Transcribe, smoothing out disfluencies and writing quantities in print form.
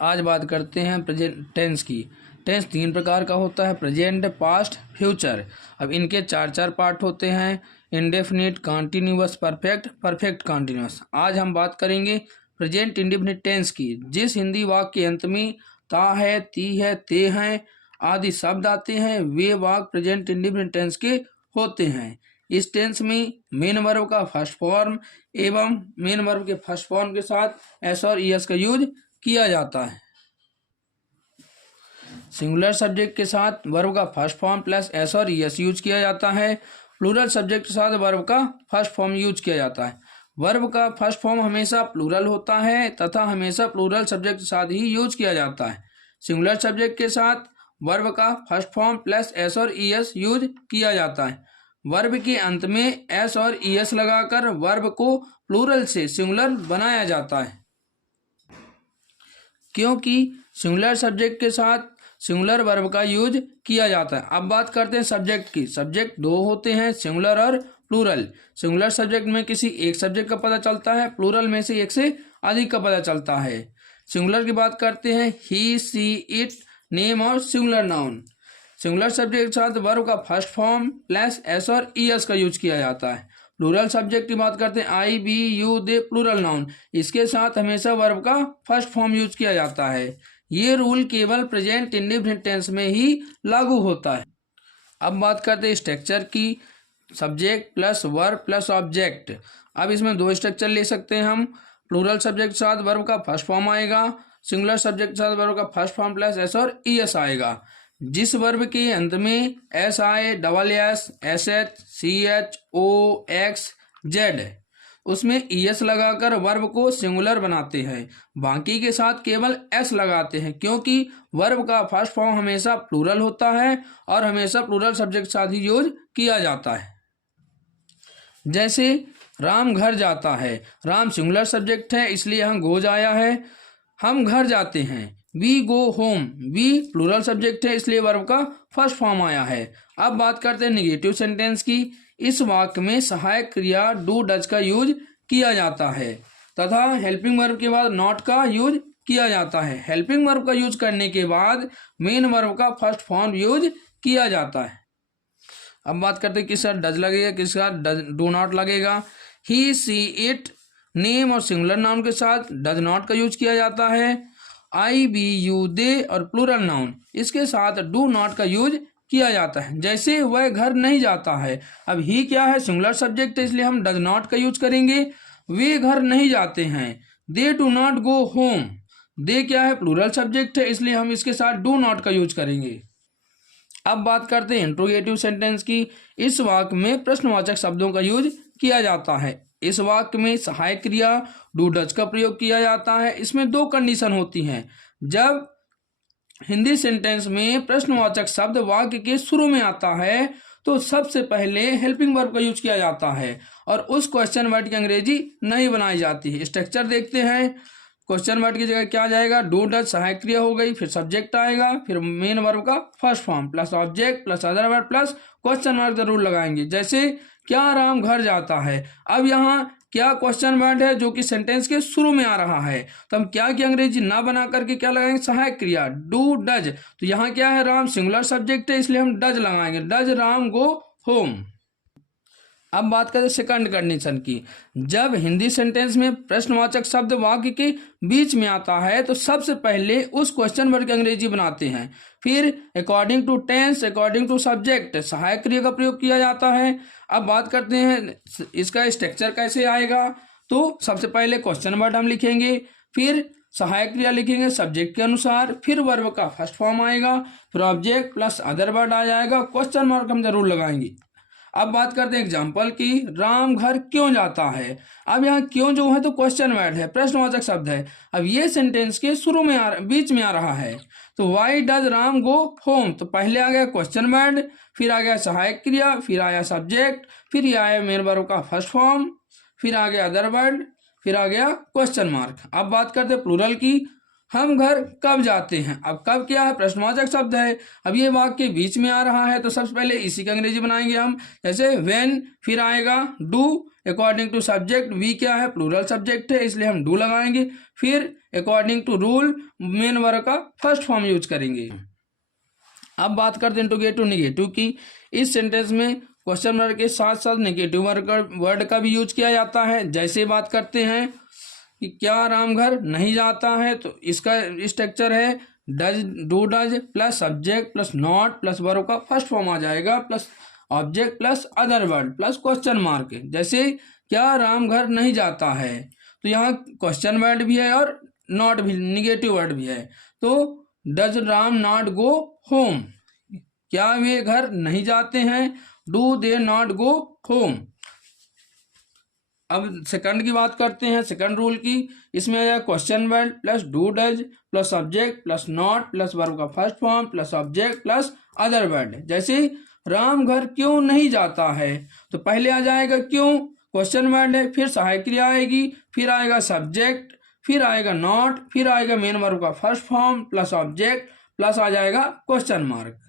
आज बात करते हैं प्रेजेंट टेंस की। टेंस तीन प्रकार का होता है, प्रेजेंट, पास्ट, फ्यूचर। अब इनके चार चार पार्ट होते हैं, indefinite, continuous, perfect, perfect continuous. आज हम बात करेंगे प्रेजेंट इंडेफिनिट टेंस की। जिस हिंदी वाक्य के अंत में ता है, ती है, ते हैं आदि शब्द आते हैं वे वाक्य प्रेजेंट इंडेफिनिट टेंस के होते हैं। इस टेंस में मेन वर्ब का फर्स्ट फॉर्म एवं मेन वर्ब के फर्स्ट फॉर्म के साथ एस और ईएस का यूज किया जाता है। सिंगुलर सब्जेक्ट के साथ वर्ब का फर्स्ट फॉर्म प्लस एस और ईएस यूज किया जाता है। प्लूरल सब्जेक्ट के साथ वर्ब का फर्स्ट फॉर्म यूज किया जाता है। वर्ब का फर्स्ट फॉर्म हमेशा प्लूरल होता है तथा हमेशा प्लूरल सब्जेक्ट के साथ ही यूज किया जाता है। सिंगुलर सब्जेक्ट के साथ वर्ब का फर्स्ट फॉर्म प्लस एस और ईएस यूज किया जाता है। वर्ब के अंत में एस और ईएस लगाकर वर्ब को प्लूरल से सिंगुलर बनाया जाता है, क्योंकि सिंगुलर सब्जेक्ट के साथ सिंगुलर वर्ब का यूज किया जाता है। अब बात करते हैं सब्जेक्ट की। सब्जेक्ट दो होते हैं, सिंगुलर और प्लूरल। सिंगुलर सब्जेक्ट में किसी एक सब्जेक्ट का पता चलता है, प्लूरल में से एक से अधिक का पता चलता है। सिंगुलर की बात करते हैं, ही, सी, इट, नेम और सिंगुलर नाउन। सिंगुलर सब्जेक्ट के साथ वर्ब का फर्स्ट फॉर्म प्लस एस और ईएस का यूज किया जाता है। प्लूरल सब्जेक्ट की बात करते हैं, I, we, you, they, plural noun. इसके साथ हमेशा वर्ब का फर्स्ट फॉर्म यूज किया जाता है। ये रूल केवल प्रेजेंट इंडेफिनिट टेंस में ही लागू होता है। अब बात करते हैं स्ट्रक्चर की। Subject plus verb plus object. अब इसमें दो स्ट्रक्चर ले सकते हैं हम। प्लूरल सब्जेक्ट के साथ वर्ब का फर्स्ट फॉर्म आएगा, सिंगुलर सब्जेक्ट के साथ वर्ब का फर्स्ट फॉर्म प्लस एस और ईएस आएगा। जिस वर्ब के अंत में एस आए, double s, s h, c h, o, x, z, उसमें ईएस लगाकर वर्ब को सिंगुलर बनाते हैं। बाकी के साथ केवल एस लगाते हैं, क्योंकि वर्ब का फर्स्ट फॉर्म हमेशा प्लूरल होता है और हमेशा प्लूरल सब्जेक्ट के साथ ही यूज किया जाता है। जैसे राम घर जाता है, राम सिंगुलर सब्जेक्ट है इसलिए हम गोज आया है। हम घर जाते हैं, we go home, we plural subject है इसलिए वर्ब का फर्स्ट फॉर्म आया है। अब बात करते हैं निगेटिव सेंटेंस की। इस वाक्य में सहायक क्रिया डू डज का यूज किया जाता है तथा हेल्पिंग वर्ब के बाद नॉट का यूज किया जाता है। हेल्पिंग वर्ब का यूज करने के बाद मेन वर्ब का फर्स्ट फॉर्म यूज किया जाता है। अब बात करते हैं किसका डज लगेगा, किसका डू नॉट लगेगा। ही, सी, इट, नेम और सिंगुलर नाउन के साथ डज नॉट का यूज किया जाता है। आई, बी, यू, दे और प्लूरल नाउन इसके साथ डू नॉट का यूज किया जाता है। जैसे वह घर नहीं जाता है, अब ही क्या है, सिंगुलर सब्जेक्ट है इसलिए हम डज नॉट का यूज करेंगे। वे घर नहीं जाते हैं, they do not go home, they क्या है, प्लूरल सब्जेक्ट है इसलिए हम इसके साथ डू नॉट का यूज करेंगे। अब बात करते हैं इंट्रोगेटिव सेंटेंस की। इस वाक्य में प्रश्नवाचक शब्दों का यूज किया जाता है। इस वाक्य में सहायक क्रिया डू डज का प्रयोग किया जाता है। इसमें दो कंडीशन होती हैं। जब हिंदी सेंटेंस में प्रश्नवाचक शब्द वाक्य के शुरू में आता है तो सबसे पहले हेल्पिंग वर्ब का यूज किया जाता है और उस क्वेश्चन वर्ड की अंग्रेजी नहीं बनाई जाती है। स्ट्रक्चर देखते हैं। क्वेश्चन वर्ड की जगह क्या आ जाएगा, डू डज सहायक क्रिया हो गई, फिर सब्जेक्ट आएगा, फिर मेन वर्ब का first form plus object plus other verb plus question word जरूर लगाएंगे। जैसे क्या राम घर जाता है, अब यहाँ क्या क्वेश्चन वर्ड है जो कि सेंटेंस के शुरू में आ रहा है, तो हम क्या की अंग्रेजी ना बना करके क्या लगाएंगे, सहायक क्रिया डू डज। तो यहाँ क्या है, राम सिंगुलर सब्जेक्ट है इसलिए हम डज लगाएंगे, डज राम गो होम। अब बात करें सेकंड कंडीशन की। जब हिंदी सेंटेंस में प्रश्नवाचक शब्द वाक्य के बीच में आता है तो सबसे पहले उस क्वेश्चन वर्ड की अंग्रेजी बनाते हैं, फिर according to tense, according to subject सहायक क्रिया का प्रयोग किया जाता है। अब बात करते हैं इसका स्ट्रक्चर कैसे आएगा। तो सबसे पहले क्वेश्चन वर्ड हम लिखेंगे, फिर सहायक क्रिया लिखेंगे सब्जेक्ट के अनुसार, फिर वर्ब का फर्स्ट फॉर्म आएगा, फिर ऑब्जेक्ट प्लस अदर वर्ड आ जाएगा, क्वेश्चन मार्क हम जरूर लगाएंगे। अब बात करते हैं एग्जाम्पल की। राम घर क्यों जाता है, अब यहाँ क्यों जो है तो क्वेश्चन वर्ड है, प्रश्नवाचक शब्द है। अब ये सेंटेंस के शुरू में बीच में आ रहा है, तो why does Ram go home, तो पहले आ गया क्वेश्चन वर्ड, फिर आ गया सहायक क्रिया, फिर आया सब्जेक्ट, फिर ये आया मेन वर्ब का फर्स्ट फॉर्म, फिर आ गया अदर वर्ड, फिर आ गया क्वेश्चन मार्क। अब बात करते हैं प्लूरल की। हम घर कब जाते हैं। अब कब क्या है, प्रश्नवाचक शब्द है। अब ये वाक्य बीच में आ रहा है तो सबसे पहले इसी का अंग्रेजी बनाएंगे हम, जैसे व्हेन, फिर आएगा do according to subject, we क्या है, प्लूरल सब्जेक्ट है इसलिए हम डू लगाएंगे। फिर according to rule main verb का फर्स्ट फॉर्म यूज करेंगे। अब बात करते हैं इंट्रोगेटिव निगेटिव की। इस सेंटेंस में क्वेश्चन वर्ड के साथ साथ नेगेटिव वर्ड का भी यूज किया जाता है। जैसे बात करते हैं कि क्या राम घर नहीं जाता है, तो इसका स्ट्रक्चर है does, do does plus subject plus not plus verb का फर्स्ट फॉर्म आ जाएगा, plus object plus other word plus question mark. जैसे क्या राम घर नहीं जाता है, तो यहाँ क्वेश्चन वर्ड भी है और नॉट भी, निगेटिव वर्ड भी है। तो does Ram not go home, क्या वे घर नहीं जाते हैं, do they not go home. अब सेकंड की बात करते हैं, सेकंड रूल की। इसमें आया question word plus do does plus subject plus not plus verb का first form plus object plus other word. जैसे राम घर क्यों नहीं जाता है, तो पहले आ जाएगा क्यों, क्वेश्चन वर्ड है, फिर सहायक क्रिया आएगी, फिर आएगा सब्जेक्ट, फिर आएगा नॉट, फिर आएगा मेन वर्ब का first form plus object plus आ जाएगा क्वेश्चन मार्क।